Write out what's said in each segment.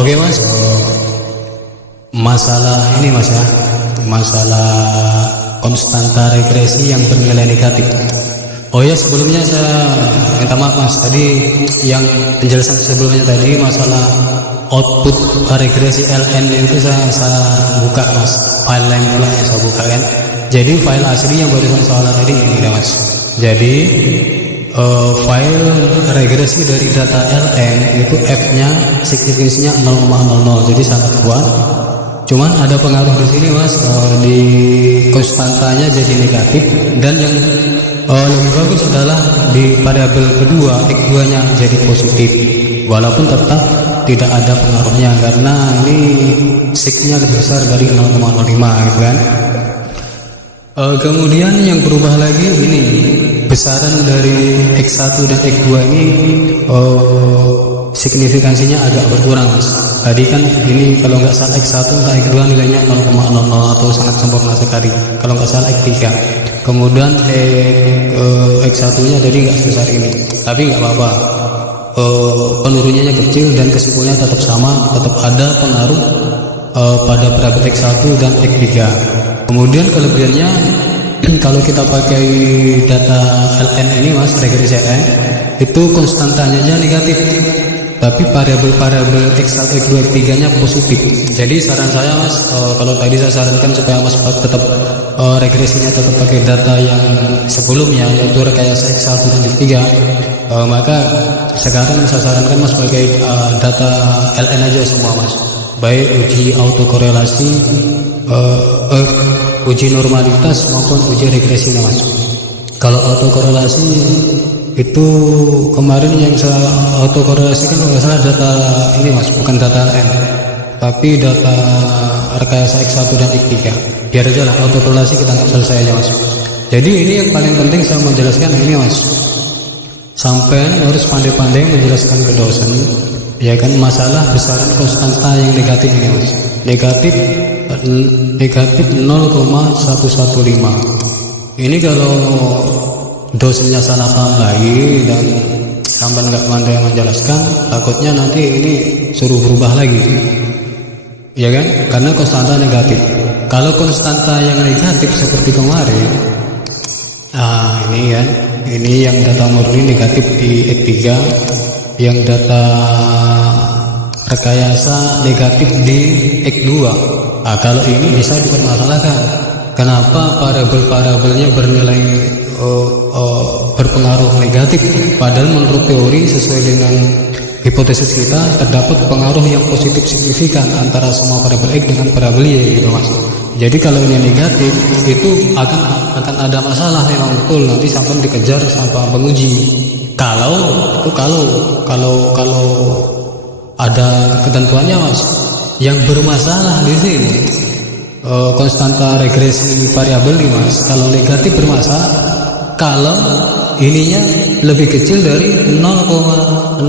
Oke mas, masalah ini mas ya, masalah konstanta regresi yang bernilai negatif. Oh ya, sebelumnya saya minta maaf mas, tadi yang penjelasan sebelumnya tadi masalah output regresi LN itu saya buka mas, file yang mulanya saya buka kan. Jadi file asli yang barusan soalan tadi ini ya mas. Jadi file regresi dari data LN itu F-nya signifikansinya 0,00, jadi sangat kuat. Cuman ada pengaruh di sini mas, di konstantanya jadi negatif, dan yang lebih bagus adalah di variabel kedua X2 nya jadi positif, walaupun tetap tidak ada pengaruhnya karena ini sig-nya lebih besar dari 0,05 gitu kan. Kemudian yang berubah lagi ini besaran dari X1 dan X2 ini signifikansinya agak berkurang mas. Tadi kan ini kalau nggak salah X1 dan X2 nilainya 0,00 atau sangat sempurna sekali, kalau nggak salah X3. Kemudian X1 nya jadi nggak sebesar ini, tapi nggak apa-apa, penurunannya kecil dan kesimpulannya tetap sama, tetap ada pengaruh pada variabel X1 dan X3. Kemudian kelebihannya kalau kita pakai data LN ini mas, regresi LN itu konstantanya aja negatif, tapi variabel X1, X2, X3 nya positif. Jadi saran saya mas, kalau tadi saya sarankan supaya mas tetap regresinya tetap pakai data yang sebelumnya yaitu rekayasa X1 dan X3, maka sekarang saya sarankan mas pakai data LN aja semua mas, baik uji autokorelasi, uji normalitas maupun uji regresinya mas. Kalau autokorelasi itu kemarin yang saya autokorelasikan nggak salah data ini mas, bukan data LN tapi data rekayasa X1 dan X3. Biar aja lah autokorelasi kita nggak selesai aja mas. Jadi ini yang paling penting saya menjelaskan ini mas, sampai harus pandai-pandai menjelaskan ke dosen ya kan, masalah besaran konstanta yang negatif ini mas, negatif 0,115. Ini kalau dosennya salah paham lagi dan sampai nggak pandai menjelaskan, takutnya nanti ini suruh berubah lagi ya kan, karena konstanta negatif. Kalau konstanta yang negatif seperti kemarin, ini kan, ini yang data murni negatif di X3, yang data rekayasa negatif di X2. Kalau ini bisa dipermasalahkan, kenapa variabel-variabelnya bernilai berpengaruh negatif, padahal menurut teori sesuai dengan hipotesis kita terdapat pengaruh yang positif signifikan antara semua variabel X dengan variabel Y gitu mas. Jadi kalau ini negatif itu akan ada masalah memang betul, nanti sampai dikejar sama penguji. Kalau ada ketentuannya mas. Yang bermasalah di sini konstanta regresi variabel nih mas, kalau negatif bermasalah kalau ininya lebih kecil dari 0,05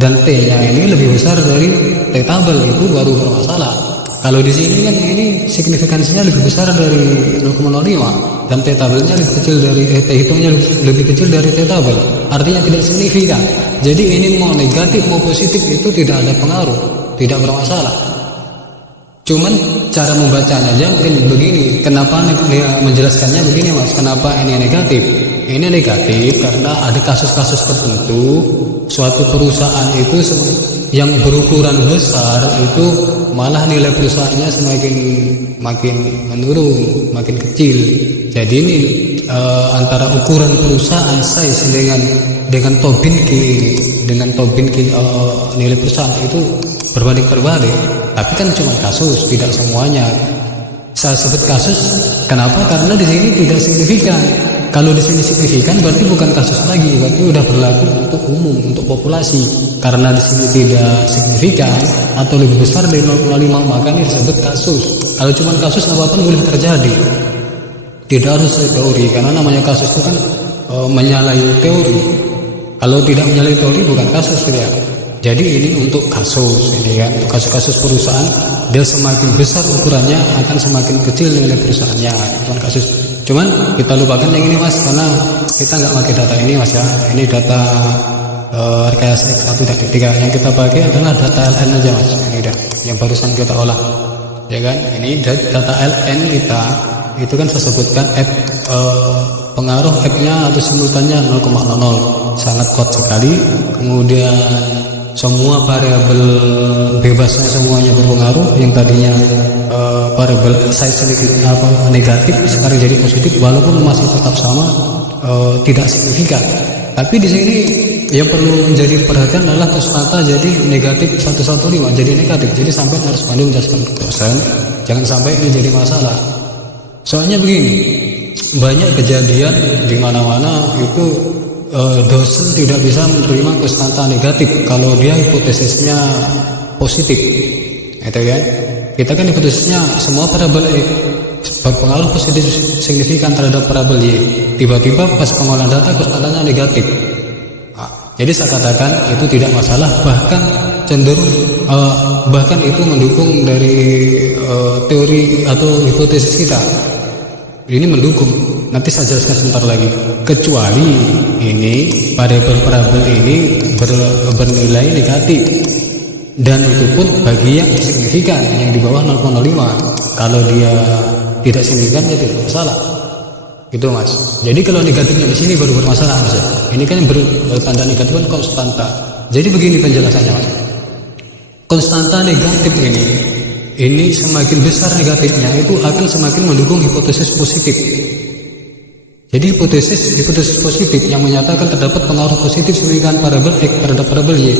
dan T nya ini lebih besar dari T tabel, itu baru bermasalah. Kalau di sini kan ini signifikansinya lebih besar dari 0,05 dan T tabelnya lebih kecil dari T hitungnya lebih kecil dari T tabel, artinya tidak signifikan. Jadi ini mau negatif mau positif itu tidak ada pengaruh, tidak bermasalah. Cuman cara membacanya aja mungkin begini. Kenapa menjelaskannya begini mas, kenapa ini negatif? Ini negatif karena ada kasus-kasus tertentu suatu perusahaan itu yang berukuran besar itu malah nilai perusahaannya makin menurun, makin kecil. Jadi ini antara ukuran perusahaan size dengan Tobinki nilai perusahaan itu berbanding. Tapi kan cuma kasus, tidak semuanya. Saya sebut kasus, kenapa? Karena di sini tidak signifikan. Kalau di sini signifikan berarti bukan kasus lagi, berarti udah berlaku untuk umum, untuk populasi. Karena di sini tidak signifikan atau lebih besar dari 0,5, maka ini disebut kasus. Kalau cuma kasus apapun boleh terjadi, tidak harus teori, karena namanya kasus itu kan menyalahi teori. Kalau tidak menyalahi teori bukan kasus ya. Jadi ini untuk kasus ini kan, untuk kasus-kasus perusahaan dia semakin besar ukurannya akan semakin kecil nilai perusahaannya, bukan kasus. Cuman kita lupakan yang ini mas, karena kita nggak pakai data ini mas ya. Ini data rekayasa X1 dan X3. Yang kita pakai adalah data ln aja mas, ini udah yang barusan kita olah ya kan. Ini data ln kita itu kan saya sebutkan pengaruh F nya atau simultannya 0,00, sangat kuat sekali. Kemudian semua variabel bebasnya semuanya berpengaruh. Yang tadinya variabel size negatif sekarang jadi positif, walaupun masih tetap sama, tidak signifikan. Tapi di sini yang perlu menjadi perhatian adalah konstanta jadi negatif 115 jadi negatif. Jadi sampai harus pandai menjelaskan ke dosen, jangan sampai ini jadi masalah. Soalnya begini, banyak kejadian di mana-mana itu dosen tidak bisa menerima konstanta negatif kalau dia hipotesisnya positif, itu kan? Kita kan hipotesisnya semua variabel berpengaruh positif signifikan terhadap variabel Y. Tiba-tiba pas pengolahan data konstantanya negatif. Jadi saya katakan itu tidak masalah, bahkan cenderung bahkan itu mendukung dari teori atau hipotesis kita. Ini mendukung. Nanti saya jelaskan sebentar lagi. Kecuali ini variabel ini bernilai negatif, dan itu pun bagi yang signifikan, yang di bawah 0,05. Kalau dia tidak signifikan ya tidak masalah. Gitu mas. Jadi kalau negatifnya di sini baru bermasalah mas ya. Ini kan bertanda negatif kan konstanta. Jadi begini penjelasannya mas. Konstanta negatif ini semakin besar negatifnya itu akan semakin mendukung hipotesis positif. Jadi hipotesis positif yang menyatakan terdapat pengaruh positif signifikan variabel X terhadap variabel Y,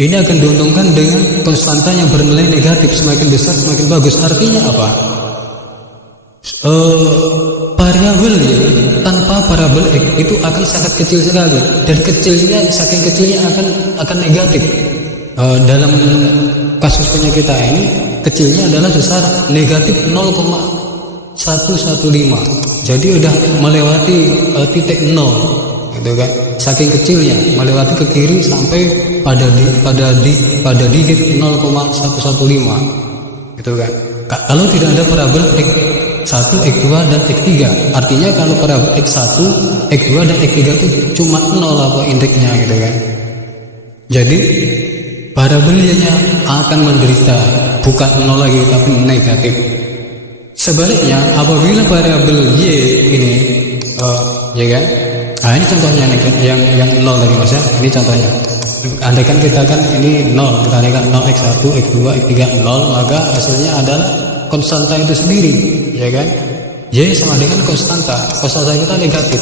ini akan diuntungkan dengan konstanta yang bernilai negatif. Semakin besar semakin bagus. Artinya apa? Variabel Y tanpa variabel X itu akan sangat kecil sekali, dan kecilnya saking kecilnya akan negatif. Dalam kasus punya kita ini kecilnya adalah besar negatif 0,115. Jadi udah melewati titik 0, gitu kan? Saking kecilnya melewati ke kiri sampai pada digit 0,115, gitu kan? Kalau tidak ada variabel X1, X2 dan X3, artinya kalau variabel X1, X2 dan X3 itu cuma 0 apa indeksnya, gitu kan? Jadi variabelnya akan menderita, bukan 0 lagi tapi negatif. Sebaliknya apabila variabel Y ini ya kan, ini contohnya nih kan, yang 0 tadi mas ya, ini contohnya. Andaikan kita kan ini 0, kita andaikan 0 X1, X2, X3 0, maka hasilnya adalah konstanta itu sendiri, ya kan? Y sama dengan konstanta kita negatif,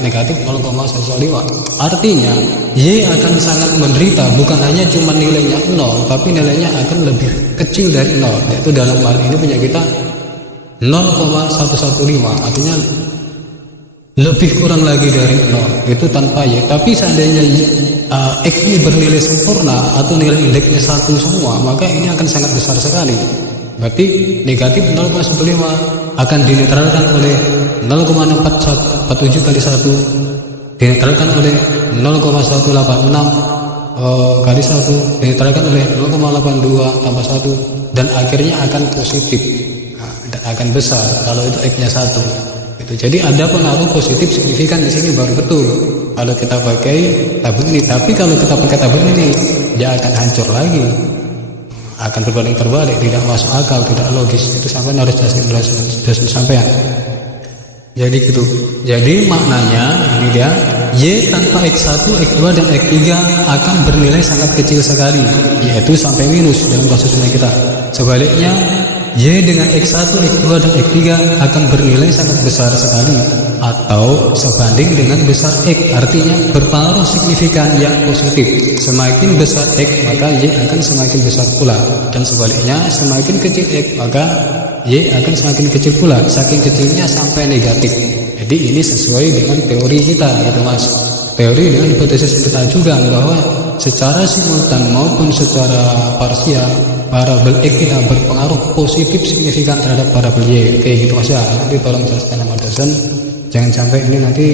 negatif 0,115. Artinya Y akan sangat menderita, bukan hanya cuma nilainya 0, tapi nilainya akan lebih kecil dari 0, yaitu dalam hal ini punya kita 0,115, artinya lebih kurang lagi dari 0, itu tanpa Y. Tapi seandainya X ini bernilai sempurna atau nilai indeksnya 1 semua, maka ini akan sangat besar sekali. Berarti negatif 0,15 akan dinetralkan oleh 0,47 kali 1, dinetralkan oleh 0,186 kali 1, dinetralkan oleh 0,82 tambah 1, dan akhirnya akan positif, dan akan besar kalau itu X nya 1 gitu. Jadi ada pengaruh positif signifikan di sini baru betul kalau kita pakai tabel ini. Tapi kalau kita pakai tabel ini, dia akan hancur lagi, akan berbanding terbalik, tidak masuk akal, tidak logis. Itu sampai harus dosen sampean. Jadi gitu. Jadi maknanya ini dia, Y tanpa X1, X2 dan X3 akan bernilai sangat kecil sekali, yaitu sampai minus dalam kasusnya kita. Sebaliknya Y dengan X1, X2 dan X3 akan bernilai sangat besar sekali, atau sebanding dengan besar X, artinya berpengaruh signifikan yang positif. Semakin besar X maka Y akan semakin besar pula, dan sebaliknya semakin kecil X maka Y akan semakin kecil pula, saking kecilnya sampai negatif. Jadi ini sesuai dengan teori kita, gitu mas. Teori dengan hipotesis kita juga, bahwa secara simultan maupun secara parsial variabel X kita berpengaruh positif signifikan terhadap variabel Y. Kayak gitu mas ya. Nanti tolong jelaskan sama dosen, jangan sampai ini nanti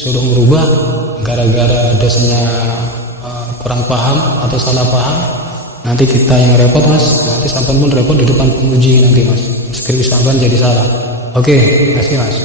suruh merubah gara-gara dosennya kurang paham atau salah paham. Nanti kita yang repot mas, nanti sampai pun repot di depan penguji nanti mas, skripsi sampai jadi salah. Oke, terima kasih mas.